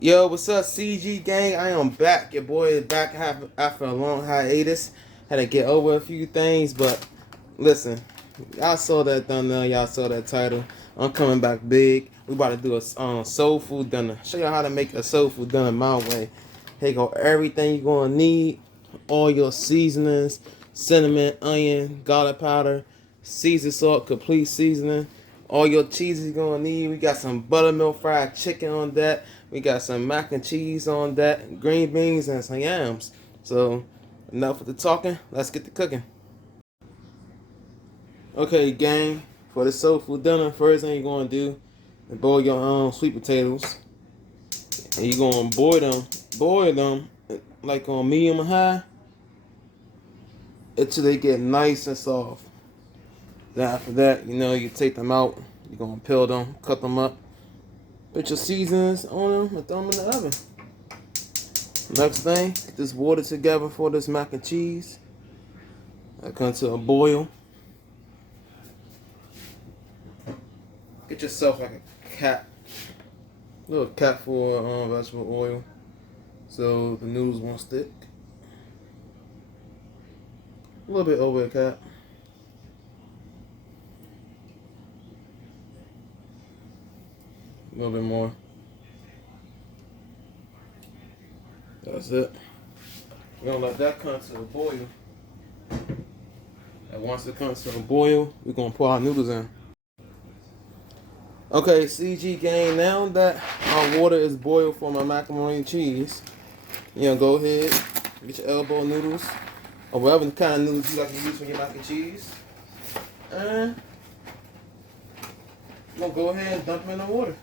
Yo, what's up, CG gang? I am back. Your boy is back after a long hiatus. Had to get over a few things, but listen, y'all saw that thumbnail, y'all saw that title. I'm coming back big. We about to do a soul food dinner. Show y'all how to make a soul food dinner my way. Here go everything you're gonna need, all your seasonings, cinnamon, onion, garlic powder, Caesar salt, complete seasoning. All your cheese you're gonna need. We got some buttermilk fried chicken on that. We got some mac and cheese on that, green beans, and some yams. So, enough with the talking. Let's get to cooking. Okay, gang. For the soul food dinner, first thing you're gonna do is boil your sweet potatoes, and you're gonna boil them like on medium high until they get nice and soft. Then after that, you take them out. You're gonna peel them, cut them up, put your seasonings on them, and throw them in the oven. Next thing, get this water together for this mac and cheese. That comes to a boil. Get yourself like a little cap for vegetable oil, so the noodles won't stick. A little bit over a cap. A little bit more. That's it. We're gonna let that come to a boil. And once it comes to a boil, we're gonna pour our noodles in. Okay, CG gang, now that our water is boiled for my macaroni and cheese, go ahead, get your elbow noodles, or whatever kind of noodles you like to use for your mac and cheese. And I'm gonna go ahead and dump them in the water.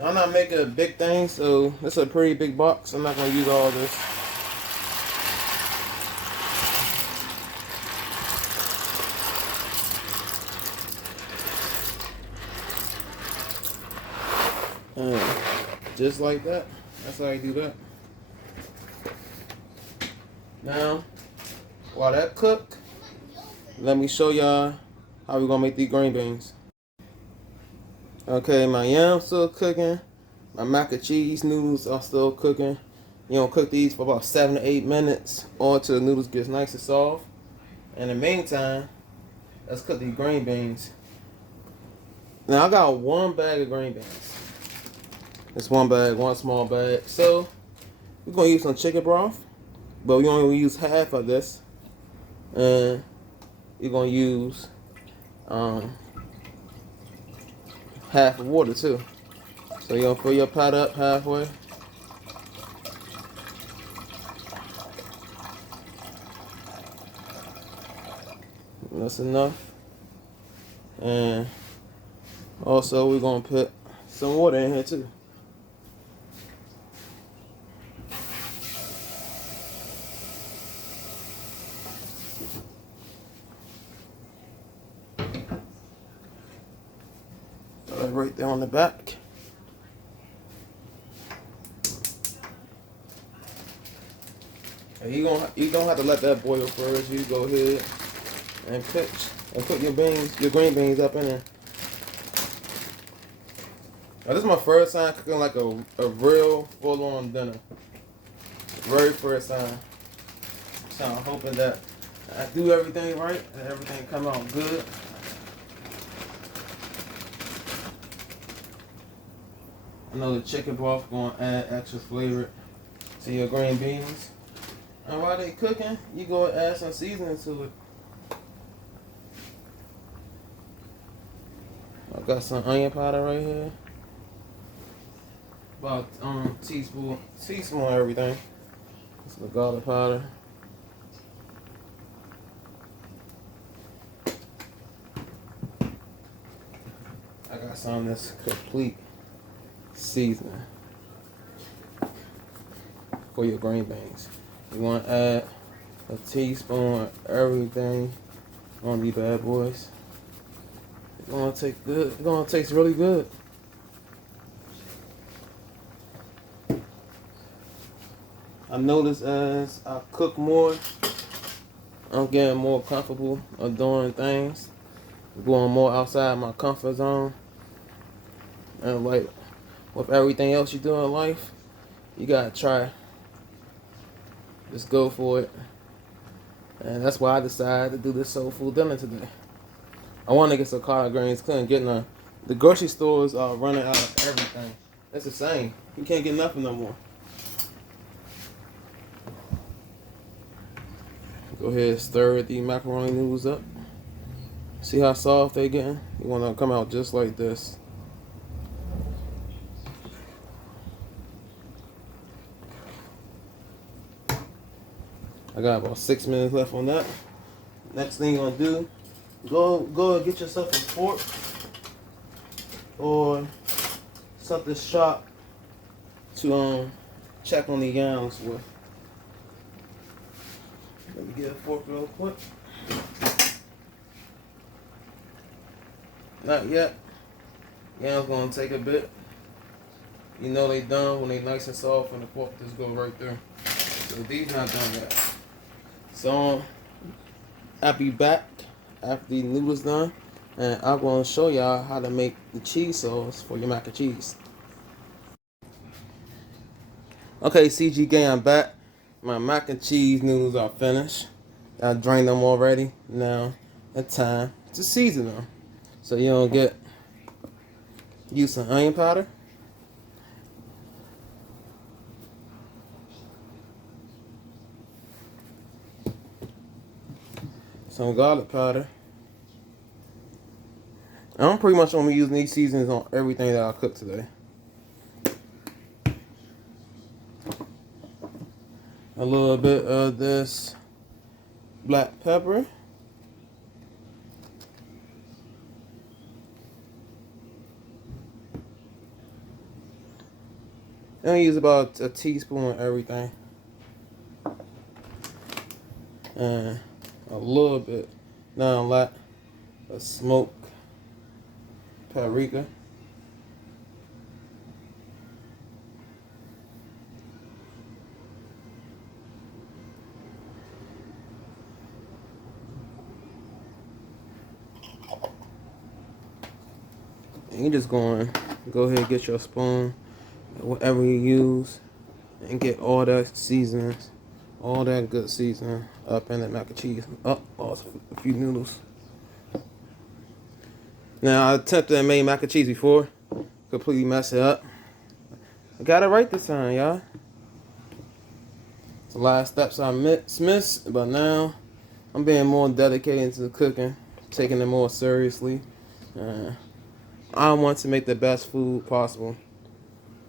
I'm not making a big thing, so it's a pretty big box. I'm not gonna use all this. And just like that. That's how you do that. Now, while that cook, let me show y'all how we're gonna make these green beans. Okay, my yams still cooking. My mac and cheese noodles are still cooking. You gonna cook these for about 7 to 8 minutes, or until the noodles get nice and soft. In the meantime, let's cook these green beans. Now I got one bag of green beans. It's one bag, one small bag. So we're gonna use some chicken broth, but we only use half of this, and you're gonna use half of water too. So you're gonna fill your pot up halfway. That's enough. And also we're gonna put some water in here too. Right there on the back. And you don't have to let that boil first. You go ahead and put your green beans up in there. Now this is my first time cooking like a real full-on dinner. Very first time. So I'm hoping that I do everything right and everything come out good. I know the chicken broth gonna add extra flavor to your green beans. And while they cooking, you go and add some seasoning to it. I got some onion powder right here. About teaspoon of everything. Some garlic powder. I got some of this complete seasoning for your green beans. You want to add a teaspoon of everything on these bad boys. It's gonna taste good. It's gonna taste really good. I notice as I cook more, I'm getting more comfortable of doing things, going more outside my comfort zone, and like with everything else you do in life, you gotta try. Just go for it. And that's why I decided to do this soul food dinner today. I wanted to get some collard greens, couldn't get none. The grocery stores are running out of everything. It's the same. You can't get nothing no more. Go ahead and stir the macaroni noodles up. See how soft they getting? You want to come out just like this. I got about 6 minutes left on that. Next thing you're gonna do, go and get yourself a fork or something sharp to check on the yams with. Let me get a fork real quick. Not yet. Yams gonna take a bit. You know they done when they nice and soft and the fork just go right there. So these not done yet. So I'll be back after the noodles done, and I'm going to show y'all how to make the cheese sauce for your mac and cheese. Okay, CG gang, I'm back. My mac and cheese noodles are finished. I drained them already. Now it's time to season them. So you're going to use some onion powder. Some garlic powder. I'm pretty much only using these seasonings on everything that I cook today. A little bit of this black pepper. And I use about a teaspoon of everything. And a little bit, not a lot, of smoked paprika. And you're just going to go ahead and get your spoon, whatever you use, and get all that seasonings, all that good seasoning up in that mac and cheese. Oh, also a few noodles. Now, I attempted and made mac and cheese before. Completely messed it up. I got it right this time, y'all. It's the last steps I missed, but now I'm being more dedicated to the cooking, taking it more seriously. I want to make the best food possible.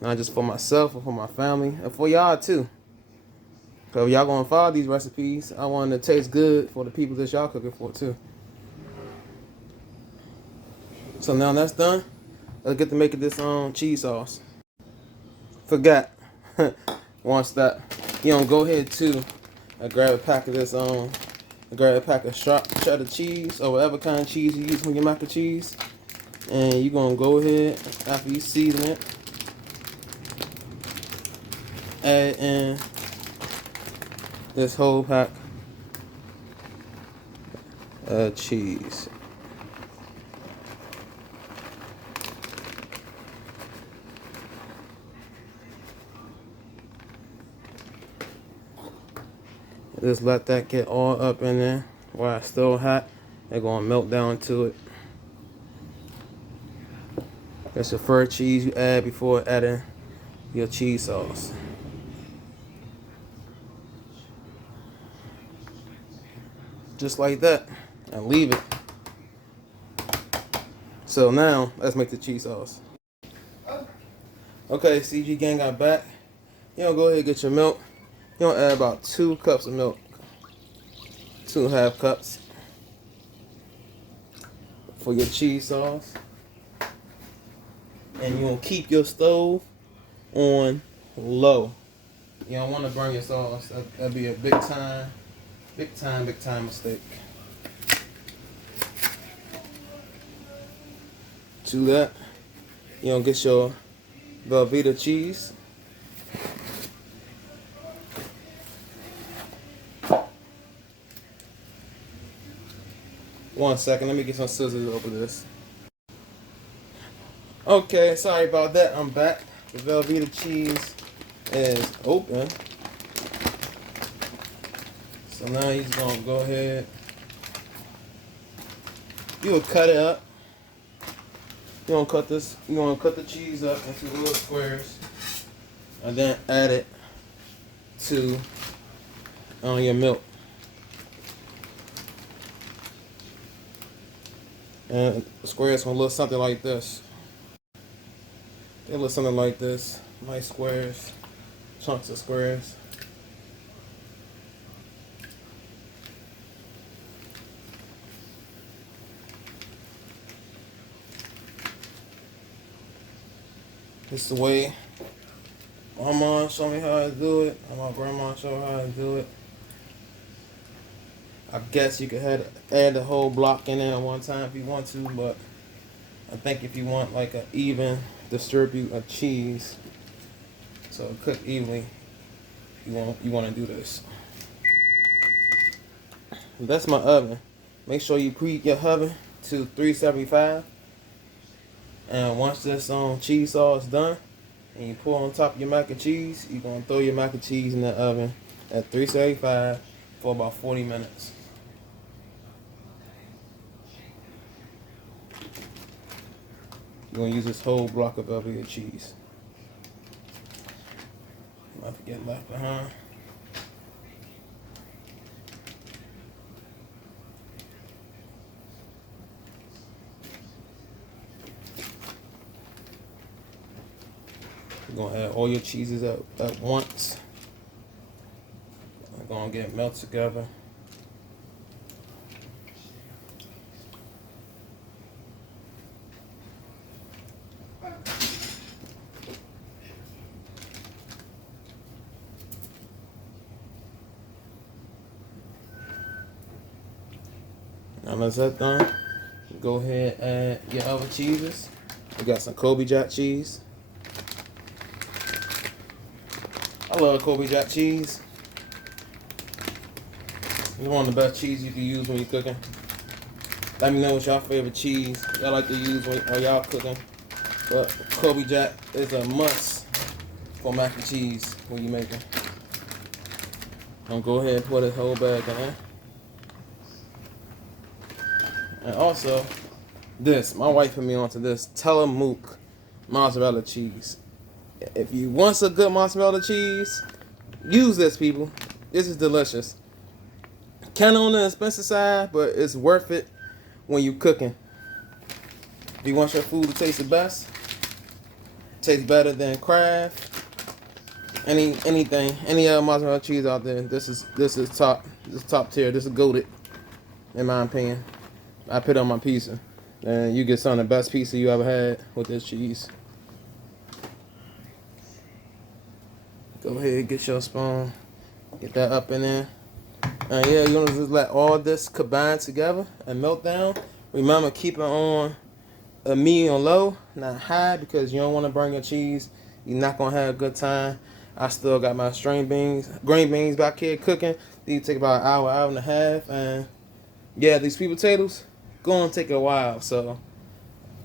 Not just for myself, but for my family, and for y'all too. Because if y'all gonna follow these recipes, I want it to taste good for the people that y'all cooking for too. So now that's done. Let's get to making this cheese sauce. Forgot one step. You know, go ahead too and grab a pack of this grab a pack of cheddar cheese or whatever kind of cheese you use for your mac and cheese. And you're gonna go ahead after you season it, add in this whole pack of cheese. Just let that get all up in there while it's still hot. They're gonna melt down to it. That's your first cheese you add before adding your cheese sauce. Just like that, and leave it. So now let's make the cheese sauce. Okay, CG gang got back. You know, go ahead and get your milk. You know, add about 2 cups of milk, 2.5 cups for your cheese sauce. And you want to keep your stove on low. You don't want to burn your sauce. That'd be a big time mistake. To that, you know, get your Velveeta cheese. One second, let me get some scissors over this. Okay, sorry about that. I'm back. the Velveeta cheese is open. So now he's gonna go ahead. You will cut it up. You gonna cut this. You gonna cut the cheese up into little squares, and then add it to your milk. And the squares gonna look something like this. They look something like this. Nice squares, chunks of squares. This is the way my mom showed me how to do it, and my grandma showed me how to do it. I guess you could add the whole block in there at one time if you want to, but I think if you want like an even distribute of cheese, so it cook evenly, you want to do this. That's my oven. Make sure you preheat your oven to 375. And once this cheese sauce is done, and you pour on top of your mac and cheese, you're gonna throw your mac and cheese in the oven at 375 for about 40 minutes. You're gonna use this whole block of Velveeta cheese. Not to get left behind. You're gonna add all your cheeses at once. They're gonna get melt together. Now once that's done, go ahead and add your other cheeses. We got some Kobe Jack cheese. I love Kobe Jack cheese. It's one of the best cheese you can use when you're cooking. Let me know what y'all favorite cheese y'all like to use when y'all cooking. But Kobe Jack is a must for mac and cheese when you're making. I'm gonna go ahead and put a whole bag in there. And also, my wife put me onto this Tillamook mozzarella cheese. If you want some good mozzarella cheese, use this, people. This is delicious. Kind of on the expensive side, but it's worth it when you're cooking. If you want your food to taste the best, taste better than Kraft, anything, any other mozzarella cheese out there, this is top. This is top tier. This is goated, in my opinion. I put it on my pizza, and you get some of the best pizza you ever had with this cheese. Go ahead, get your spoon, get that up in there. And yeah, you're gonna just let all this combine together and melt down. Remember, keep it on a medium low, not high, because you don't want to burn your cheese. You're not gonna have a good time. I still got my green beans back here cooking. These take about an hour and a half, and yeah, these sweet potatoes gonna take a while. So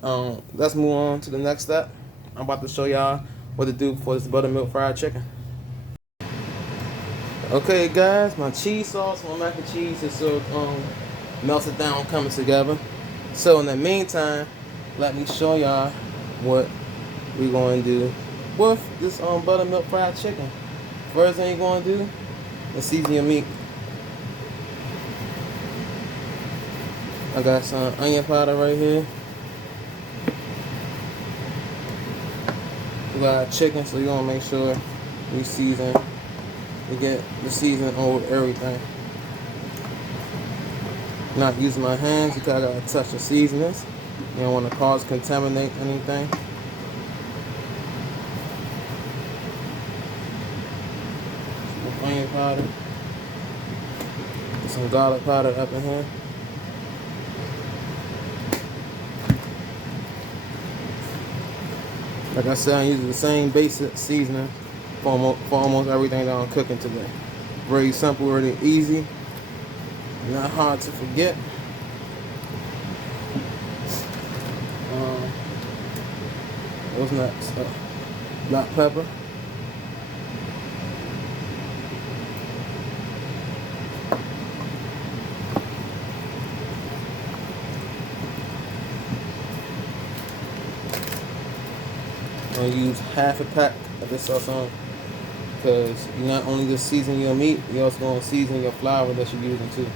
let's move on to the next step. I'm about to show y'all what to do for this buttermilk fried chicken. Okay, guys, my cheese sauce, my mac and cheese is so melted down, coming together. So in the meantime, let me show y'all what we're going to do with this buttermilk fried chicken. First thing you're going to do is season your meat. I got some onion powder right here. We got chicken, so you want to make sure we season. We get the seasoning over everything. Not using my hands because I got a touch of seasonings. You don't want to contaminate anything. Some onion powder. Some garlic powder up in here. Like I said, I'm using the same basic seasoning for almost everything that I'm cooking today. Very simple, really easy, not hard to forget. What's next? black pepper. I'm gonna use half a pack of this sauce on, because you not only just season your meat, you also gonna season your flour that you're using too.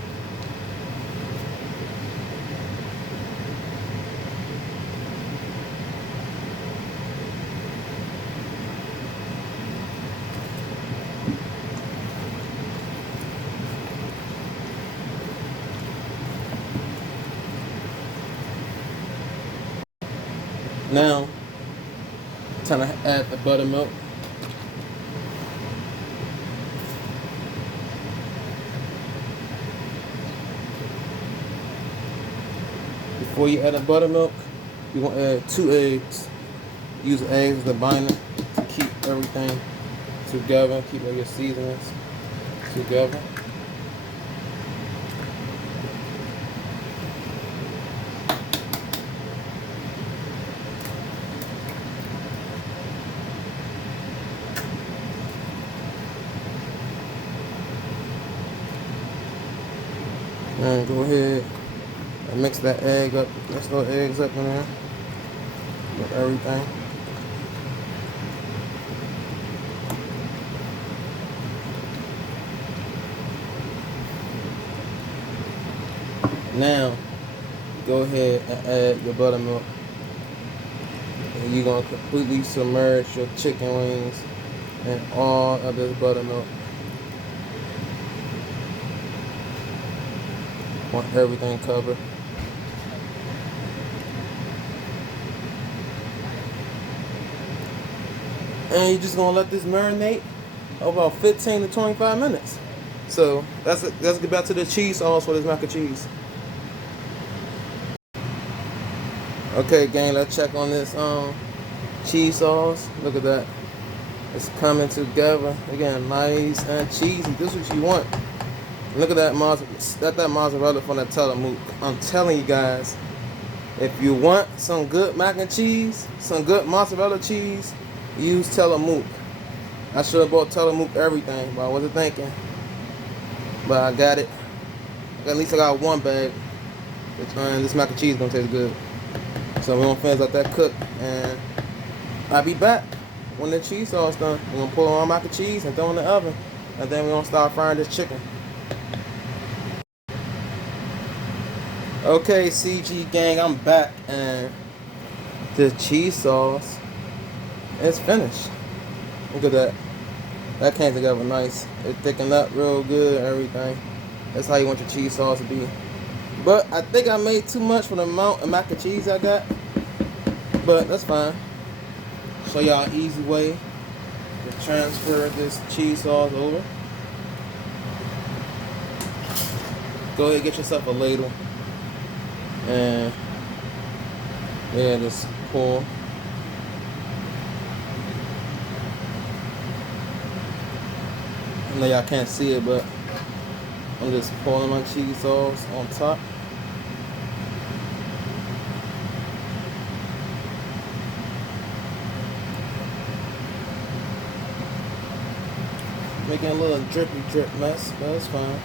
Now, time to add the buttermilk. Before you add the buttermilk, you want to add 2 eggs. Use eggs as the binder to keep everything together, keep all your seasonings together. And go ahead and mix that egg up. Let's throw eggs up in there with everything. Now, go ahead and add your buttermilk. And you're going to completely submerge your chicken wings in all of this buttermilk. Want everything covered. And you're just gonna let this marinate about 15 to 25 minutes. So let's get back to the cheese sauce for this mac and cheese. Okay, gang, let's check on this cheese sauce. Look at that. It's coming together. Again, nice and cheesy. This is what you want. Look at that mozzarella from that Tillamook. I'm telling you guys, if you want some good mac and cheese, some good mozzarella cheese, use Tillamook. I should have bought Tillamook everything, but I wasn't thinking. But I got it. At least I got one bag. And this mac and cheese is gonna taste good. So we're gonna finish up that cook, and I'll be back when the cheese sauce done. We're gonna pull on mac and cheese and throw it in the oven, and then we're gonna start frying this chicken. Okay, CG gang, I'm back, and the cheese sauce is finished. Look at that. That came together nice. It thickened up real good, everything. That's how you want your cheese sauce to be. But I think I made too much for the amount of mac and cheese I got. But that's fine. Show y'all an easy way to transfer this cheese sauce over. Go ahead and get yourself a ladle. And yeah, just pour. I know y'all can't see it, but I'm just pouring my cheese sauce on top. Making a little drippy drip mess, but it's fine.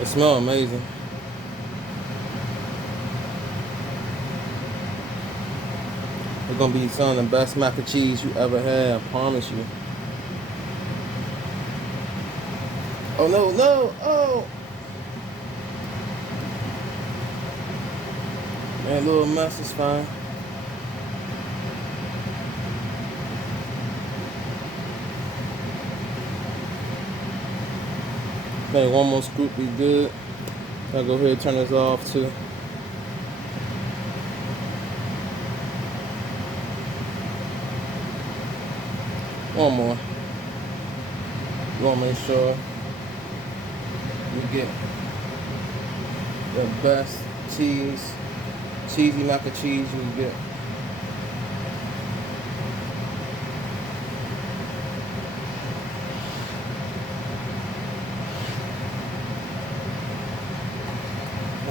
It smells amazing. It's gonna be some of the best mac and cheese you ever had, I promise you. Oh no, no, oh! Man, a little mess is fine. Maybe one more scoop be good. I'll go ahead and turn this off too. One more. You want to make sure you get the best cheesy mac and cheese you can get.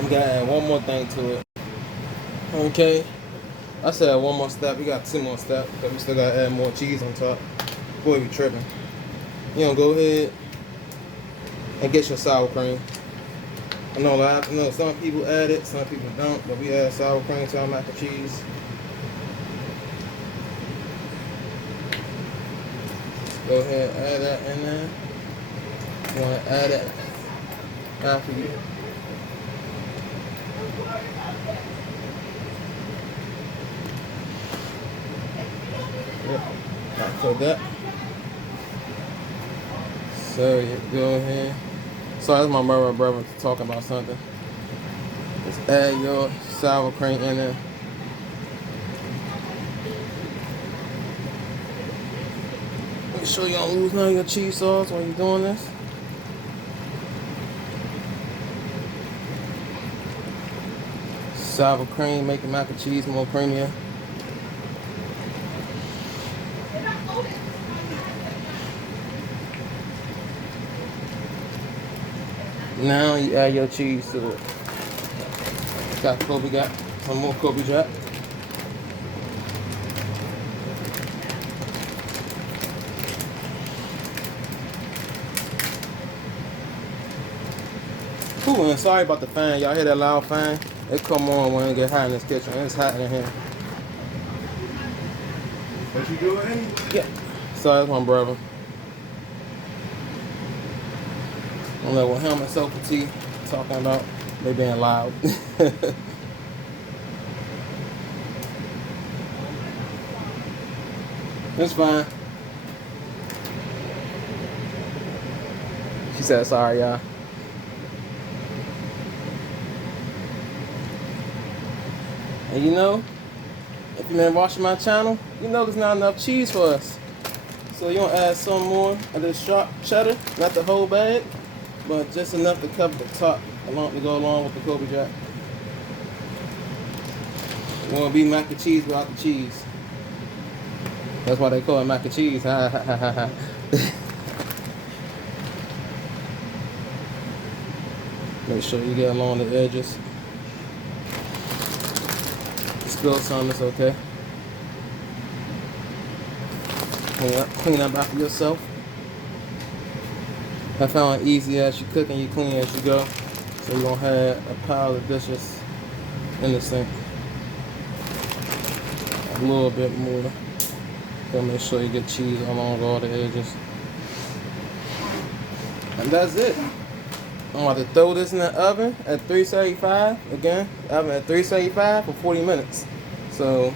We gotta add one more thing to it. Okay. I said one more step. We got 2 more steps, but we still gotta add more cheese on top. Boy, we tripping. You know, go ahead and get your sour cream. I know some people add it, some people don't, but we add sour cream to our mac and cheese. Go ahead and add that in there. You want to add it after you. Yep, after that. So you go ahead. Sorry, that's my mother brother talking about something. Just add your sour cream in there. Make sure you don't lose none of your cheese sauce while you're doing this. Sour cream, making mac and cheese more creamier. Now you add your cheese to it. Got Kobe, got some more Kobe Jack. Ooh, and sorry about the fan. Y'all hear that loud fan? It come on when it get hot in this kitchen. It's hot in here. What you doing? Yeah. Sorry, that's my brother. I don't know what him and Soulfood T talking about. They being loud. It's fine. She said sorry, y'all. And you know, if you've been watching my channel, you know there's not enough cheese for us. So you want to add some more of this sharp cheddar, not the whole bag, but just enough to cover the top to go along with the Kobe Jack. It won't be mac and cheese without the cheese. That's why they call it mac and cheese. Ha ha ha ha ha. Make sure you get along the edges. Spill some, it's okay. Clean up after yourself. I found it easy as you cook and you clean as you go. So you won't have a pile of dishes in the sink. A little bit more. So make sure you get cheese along all the edges. And that's it. I'm about to throw this in the oven at 375. Again, oven at 375 for 40 minutes. So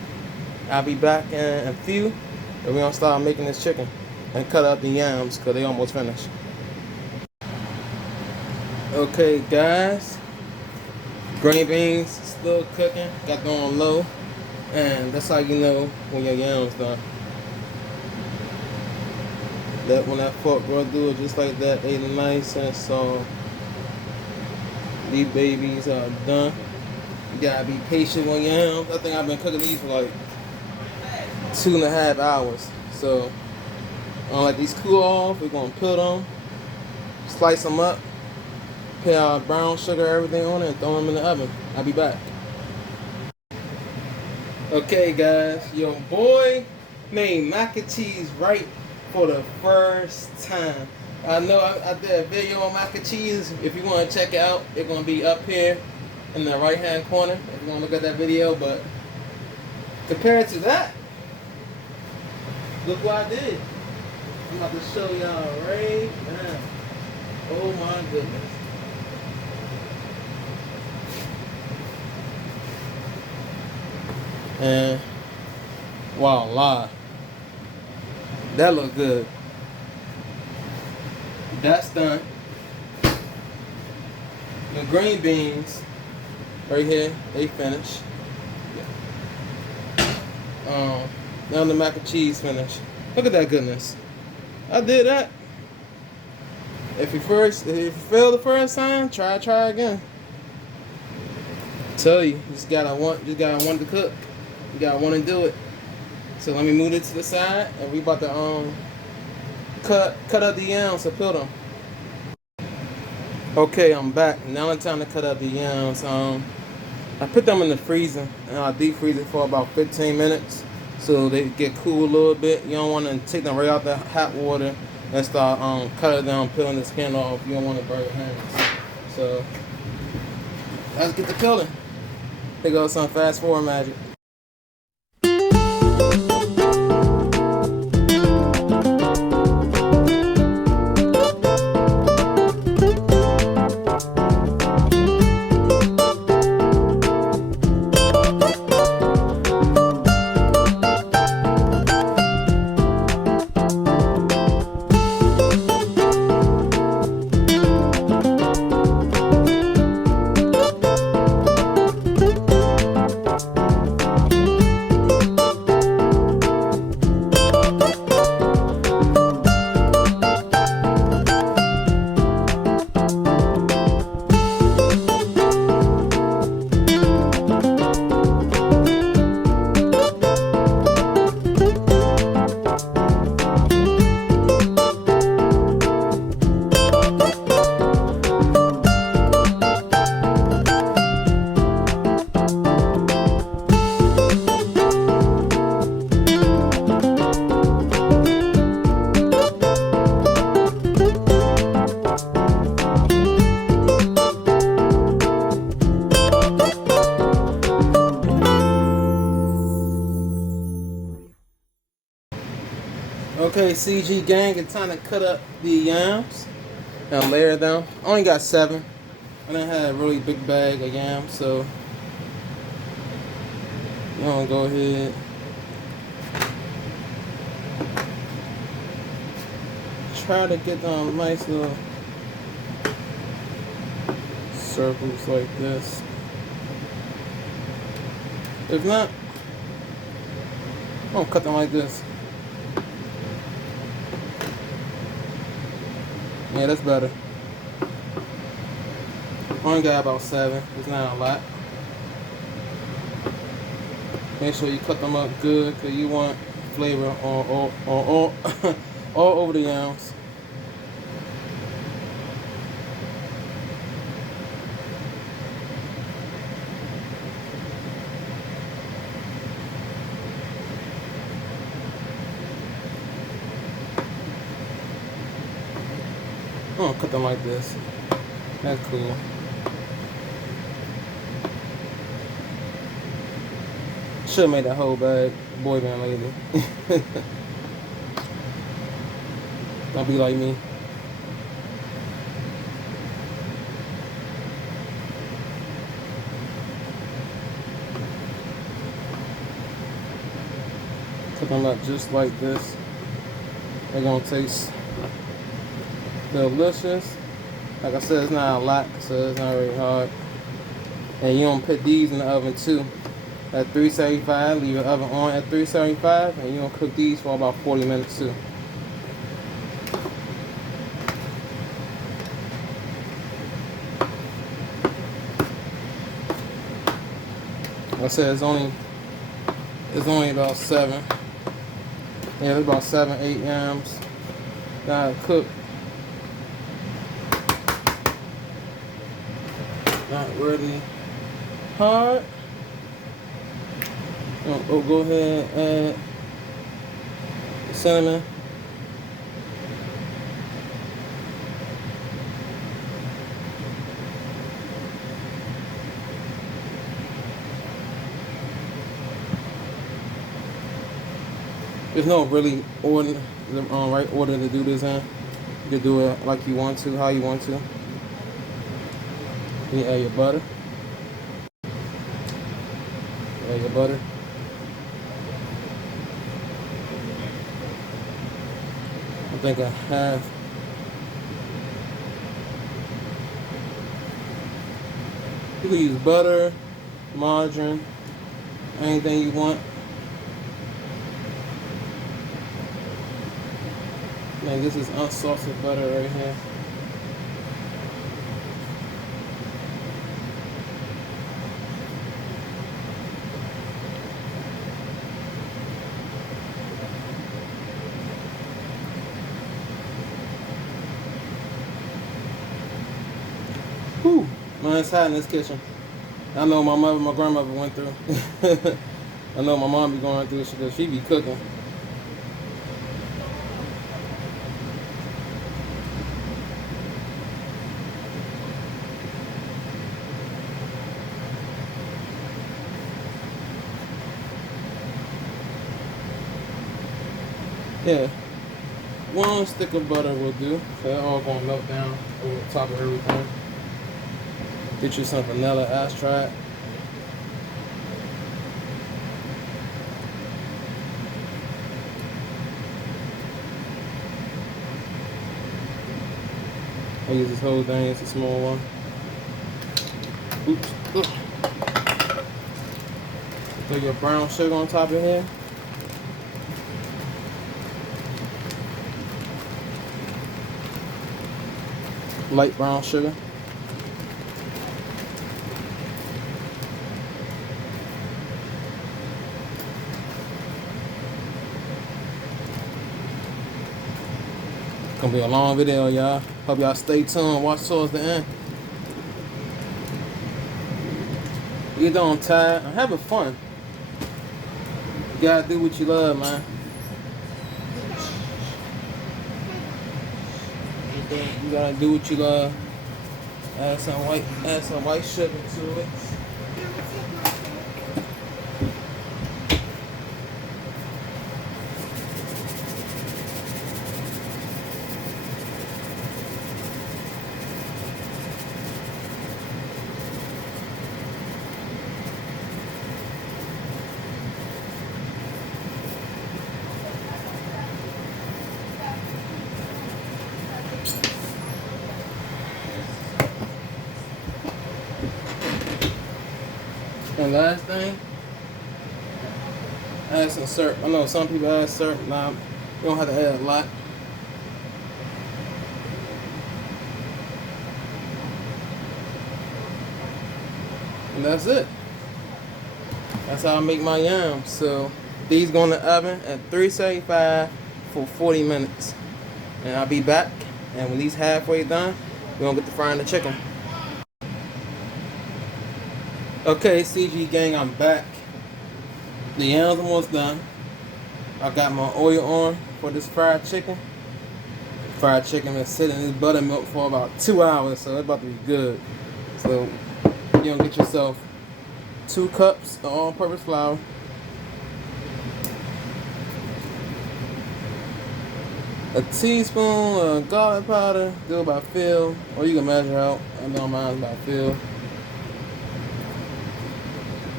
I'll be back in a few, and we're gonna start making this chicken and cut up the yams because they almost finished. Okay, guys, green beans still cooking. Got them on low, and that's how you know when your yams done. That when that fork will do it just like that, they nice and soft. These babies are done. You gotta be patient on yams. I think I've been cooking these for like 2.5 hours. So, I'll let these cool off. We're gonna put them, slice them up, put our brown sugar, everything on it, and throw them in the oven. I'll be back. Okay, guys, your boy made mac and cheese right for the first time. I know I did a video on mac and cheese. If you want to check it out, it's going to be up here in the right hand corner if you want to look at that video. But compared to that, look what I did. I'm about to show y'all right now. Oh my goodness. And voila, that look good. That's done. The green beans right here, they finished. Now the mac and cheese finished. Look at that goodness. I did that. If you fail the first time, try again. Tell you, just gotta want to cook. You gotta want to do it. So let me move it to the side, and we about to cut up the yams and put them. Okay, I'm back. Now it's time to cut up the yams. I put them in the freezer and I deep freeze it for about 15 minutes so they get cool a little bit. You don't want to take them right out the hot water and start cutting them, peeling the skin off. You don't want to burn your hands. So let's get the peeling. Here goes some fast forward magic. Okay, CG gang, it's time to cut up the yams and layer them. I only got 7. I done had a really big bag of yams, so you want to go ahead. Try to get them nice little circles like this. If not, I'm gonna cut them like this. Yeah, that's better. Only got about 7. It's not a lot. Make sure you cut them up good because you want flavor on all all over the yams. I'm gonna cut them like this. That's cool. Should have made that whole bag. Boy band lazy. Don't be like me. Cut them up just like this. They're gonna taste delicious. Like I said, it's not a lot, so it's not very hard. And you don't put these in the oven too. At 375, leave your oven on at 375, and you're gonna cook these for about 40 minutes too. Like I said, it's only about 7. Yeah, it's about 7, 8 yams. Gotta cook. Not really hard. Oh, go ahead and add cinnamon. There's no really order, right order to do this in. You can do it like you want to, how you want to. You add your butter. Add your butter. I think I have. You can use butter, margarine, anything you want. Man, this is unsalted butter right here. it's hot in this kitchen. I know my mother, my grandmother went through. I know my mom be going through because she be cooking. Yeah, one stick of butter will do. So they're all gonna melt down over the top of everything. Get you some vanilla extract. I use this whole thing, it's a small one. Oops. Throw your brown sugar on top of here. Light brown sugar. Gonna be a long video, y'all. Hope y'all stay tuned, watch towards the end. Either I'm tired, I'm having fun. You gotta do what you love, man. You gotta do what you love. Add some white sugar to it. And last thing, add some syrup. I know some people add syrup. Nah, you don't have to add a lot. And that's it. That's how I make my yams. So these go in the oven at 375 for 40 minutes. And I'll be back. And when these halfway done, we're gonna get to frying the chicken. Okay, CG gang, I'm back. The yams almost done. I got my oil on for this fried chicken. Fried chicken been sitting in this buttermilk for about 2 hours, so it's about to be good. So you're gonna get yourself 2 cups of all-purpose flour, a teaspoon of garlic powder, do it by feel, or you can measure out. I know mine's by feel.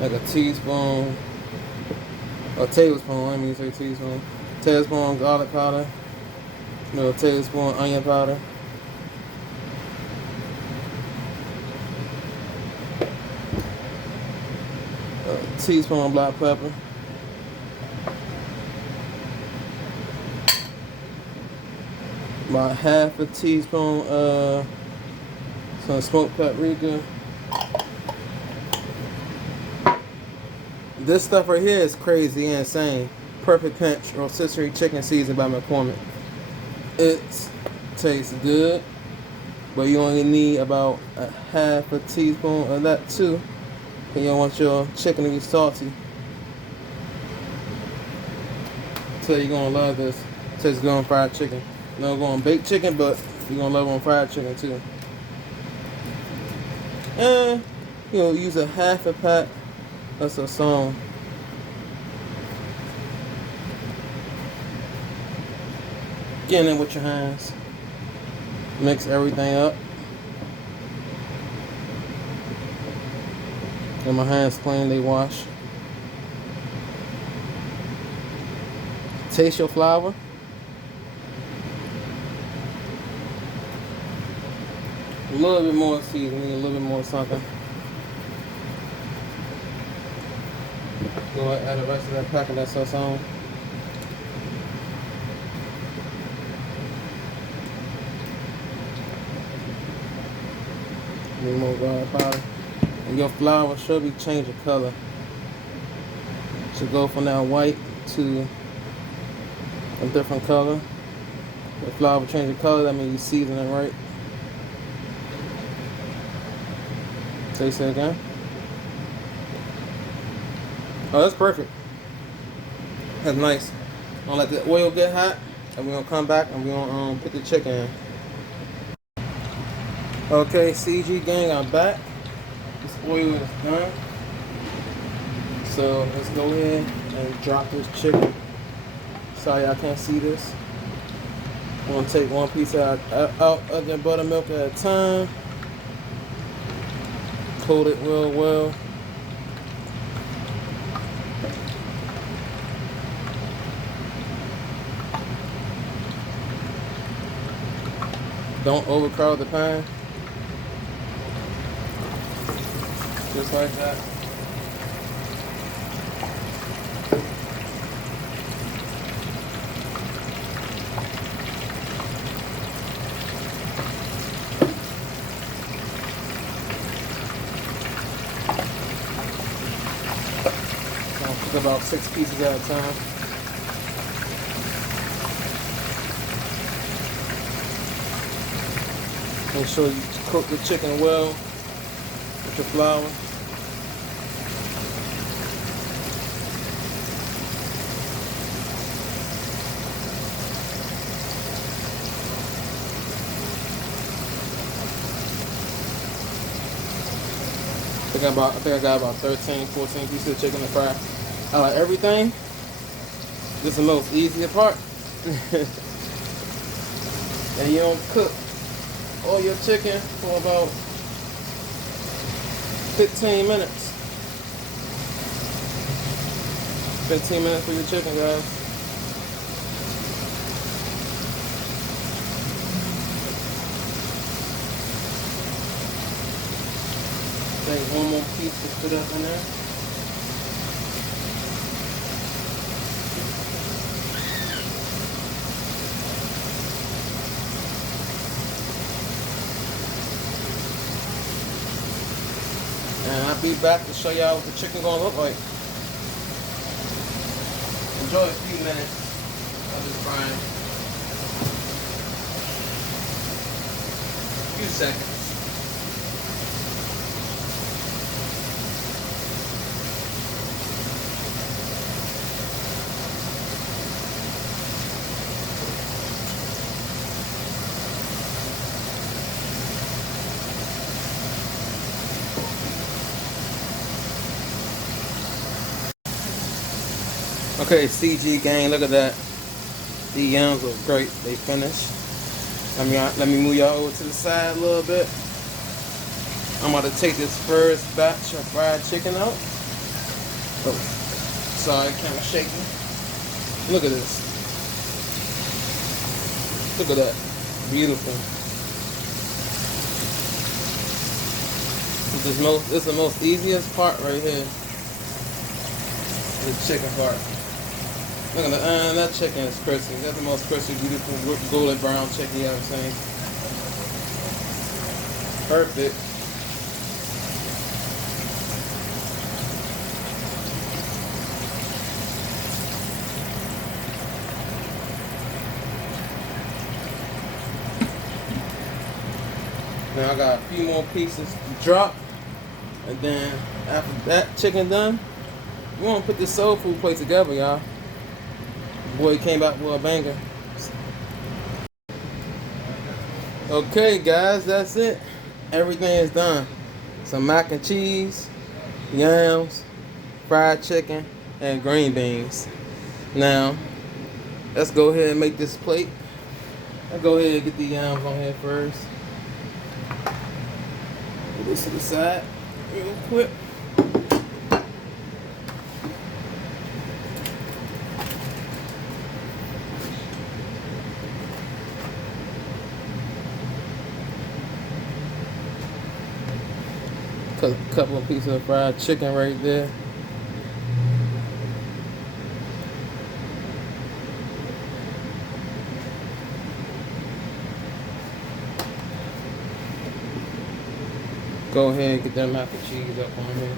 Like a teaspoon, or tablespoon, let me say teaspoon. Tablespoon garlic powder, a tablespoon onion powder. A teaspoon black pepper. About half a teaspoon of some smoked paprika. This stuff right here is crazy and insane. Perfect Pinch rotisserie chicken seasoned by McCormick. It tastes good, but you only need about a half a teaspoon of that too. And you don't want your chicken to be salty. So you're gonna love this. Tastes good on fried chicken. No going baked chicken, but you're gonna love on fried chicken too. And you'll use a half a pack. That's a song. Get in with your hands. Mix everything up. Get my hands clean, they wash. Taste your flour. A little bit more seasoning, a little bit more something. Go ahead and add the rest of that pack of that sauce on. A little more garlic powder. And your flour should be changing color. Should go from that white to a different color. If flour changing color, that means you season it right. Taste it again. Oh, that's perfect. That's nice. I'm gonna let the oil get hot, and we're gonna come back and we're gonna put the chicken in. Okay, CG gang, I'm back. This oil is done. So let's go ahead and drop this chicken. Sorry, I can't see this. I'm gonna take one piece out of the buttermilk at a time. Coat it real well. Don't overcrowd the pan. Just like that. I'll cook about 6 pieces at a time. Make sure you cook the chicken well with the flour. I think I got about 13, 14 pieces of chicken to fry. I like everything. This is the most easier part. And you don't cook all your chicken for about 15 minutes. 15 minutes for your chicken, guys. Take one more piece to put up in there. And I'll be back to show y'all what the chicken gonna look like. Enjoy a few minutes of this frying. A few seconds. Okay, CG gang, look at that. The yams are great. They finished. Let me move y'all over to the side a little bit. I'm about to take this first batch of fried chicken out. Oh, sorry, camera shaking. Look at this. Look at that. Beautiful. This is the most easiest part right here. The chicken part. Look at that chicken is crispy. That's the most crispy, beautiful, golden brown chicken you ever seen. Perfect. Now I got a few more pieces to drop. And then after that chicken done, we want to put this soul food plate together, y'all. Boy came out with a banger. Okay, guys, that's it. Everything is done. Some mac and cheese, yams, fried chicken, and green beans. Now, let's go ahead and make this plate. I'll go ahead and get the yams on here first. Put this to the side real quick. A couple of pieces of fried chicken right there. Go ahead and get that mac and cheese up on here.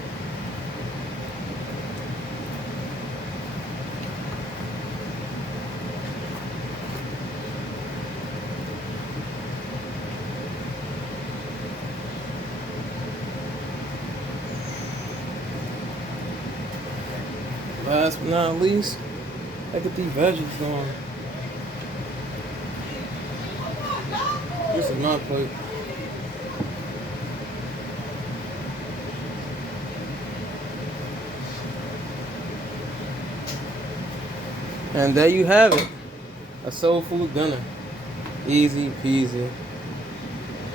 last but not least, I get these veggies going. This is my plate. And there you have it. A soul food dinner. Easy peasy.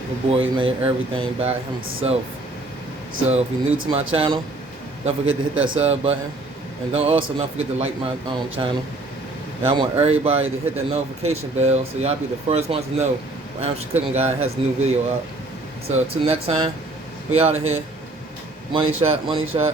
The boy made everything by himself. So if you're new to my channel, don't forget to hit that sub button. And don't forget to like my channel. And I want everybody to hit that notification bell so y'all be the first ones to know when Amateur Cooking Guy has a new video up. So till next time, we out of here. Money shot, money shot.